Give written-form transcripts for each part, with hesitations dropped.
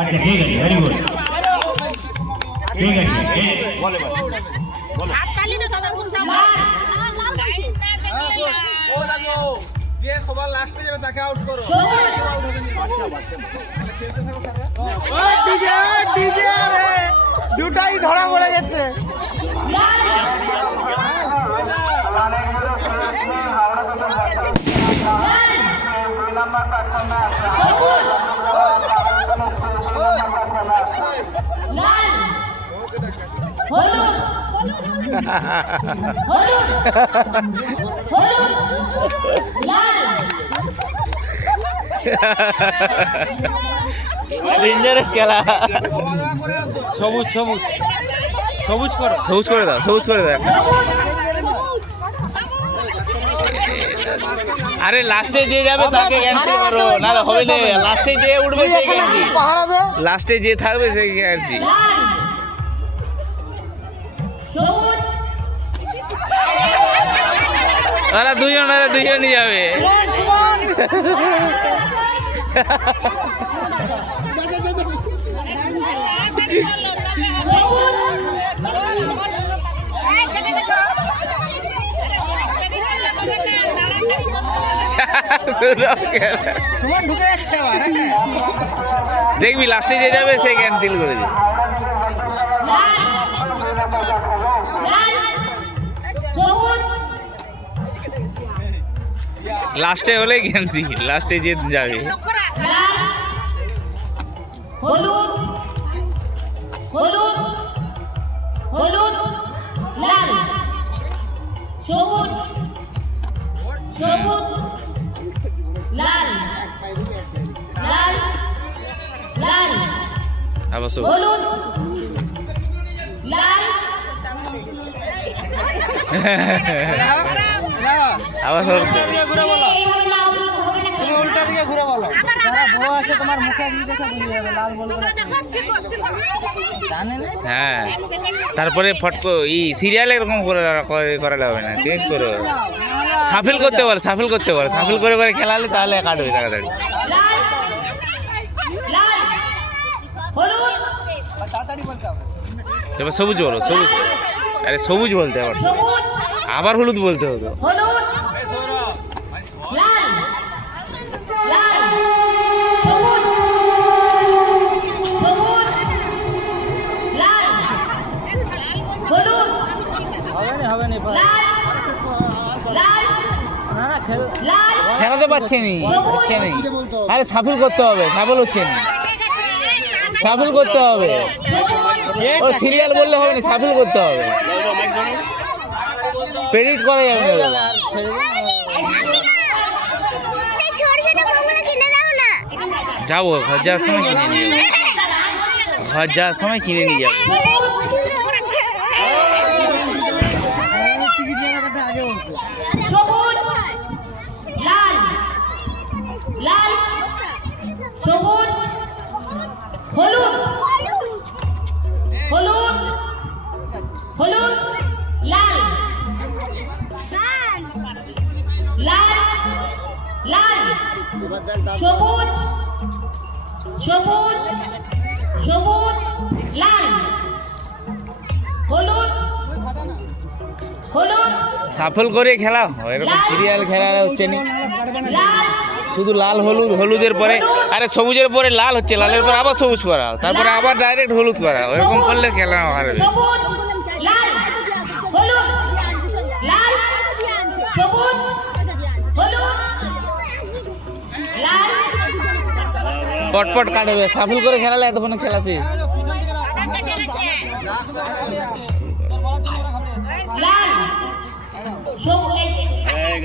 আচ্ছা ঠিক আছে, ভেরি গুড, ঠিক আছে। যে সবার লাস্টে যাবে তাকে আউট করো। দুটাই ধরা পড়ে গেছে। ডেঞ্জারাস খেলা। সবুজ সবুজ সবুজ করো, সবুজ করে দাও, সবুজ করে দাও। আরে লাস্টে যে যাবে তাকে ক্যান্সেল করো, না হবে না। লাস্টে যে উঠবে সে ক্যান্সেল, লাস্টে যে থাকবে সে ক্যান্সেল। ওরা দুজনই যাবে। দেখবি লাস্টে যে যাবে সে ক্যান্সেল করে দিবে। লাস্টে হলেই ক্যান্সেল, লাস্টে যে যাবে। হলুদ হলুদ হলুদ লাল সবুজ সবুজ লাল লাল লাল আবার সবুজ, হলুদ লাল আবার সবুজ। তুমি উল্টা দিকে ঘুরে বলো। যারা বড় আছে তোমার মুখে দিয়ে দেখে বুঝে যাবে লাল বল করে। জানে না? হ্যাঁ, তারপরে ফটকো সিরিয়াল এরকম করালে হবে না, চেঞ্জ করো। সাফল করতে পারো, সাফল করতে পারো, সাফল করে করে খেলালে তাহলে কাটবে তাড়াতাড়ি। তাড়াতাড়ি বলতে হবে। এবার সবুজ বলো, সবুজ। আরে সবুজ বলতে আবার, আবার হলুদ বলতে হতো। হবে না খেলাতে পারছে নি, হচ্ছে নি। আরে সাফল করতে হবে, সাফল হচ্ছে না, সাফল করতে হবে। ও সিরিয়াল বললে হবে না, সাফল করতে হবে। প্রেডিক্ট করা যাবে না। যাবো ঘর যাওয়ার সময় কিনে নিয়ে যাবো, ঘর যাওয়ার সময় কিনে নিয়ে যাবো। সবুজ লাল লাল সবুজ হলুদ হলুদ হলুদ লাল লাল লাল সবুজ সবুজ সবুজ লাল হলুদ হলুদ সাফল করে খেলা হয়, এরকম সিরিয়াল খেলা হচ্ছে না। লাল শুধু লাল হলুদ, হলুদের পরে আরে সবুজের পরে লাল হচ্ছে, লালের পরে আবার সবুজ করা, তারপরে আবার ডাইরেক্ট হলুদ করা। এরকম করলে খেলা হারবে। সবুজ লাল হলুদ লাল সবুজ হলুদ লাল পটপট কাটবে, সাফল করে খেলালে এতক্ষণে খেলা শেষ। লাল সবুজ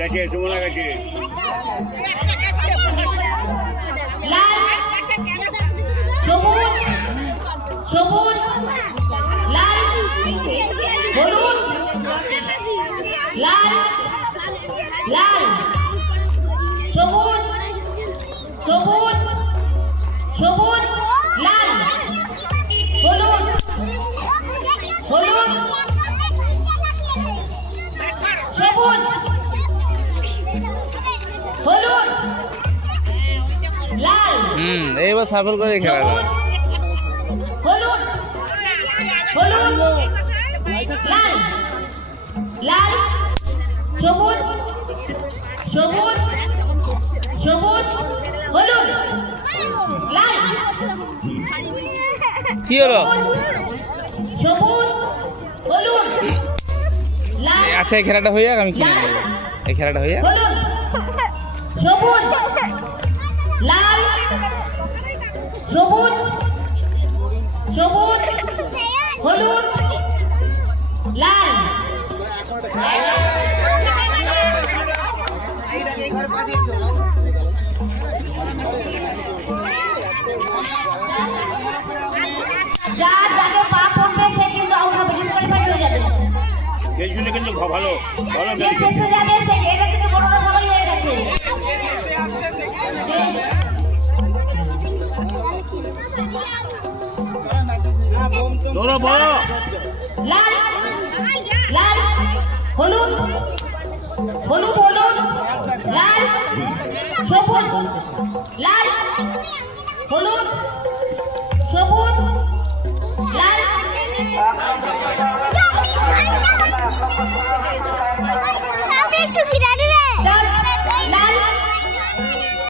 গেছে সুমনা গেছে। লাল সবুজ সবুজ লাল হলুদ লাল লাল সবুজ সবুজ সবুজ লাল হলুদ হলুদ সবুজ হলুদ লাল এইবার সাফল করে খেলা যাবে। হলুদ লাল লাল সবুজ সবুজ সবুজ হলুদ লাল কি হলো? সবুজ হলুদ লাল আচ্ছা এই খেলাটা হয়ে যাক, আমি কিনে নেবো। এই খেলাটা হয়ে যাক। হলুদ সবুজ লাল সবুজ সবুজ হলুদ লাল যার যাকে পা পড়বে সে কিন্তু আমরা বুঝতে পারি হয়ে যাবে এই জন্য কিন্তু ভালো ভালো যে শেষ হয়ে যাবে সে এটা থেকে বড়রা সবাই হয়ে গেছে ধরো বড় লাল লাল হলুদ হলুদ হলুদ লাল সবুজ লাল হলুদ সবুজ লাল একটু ফিরে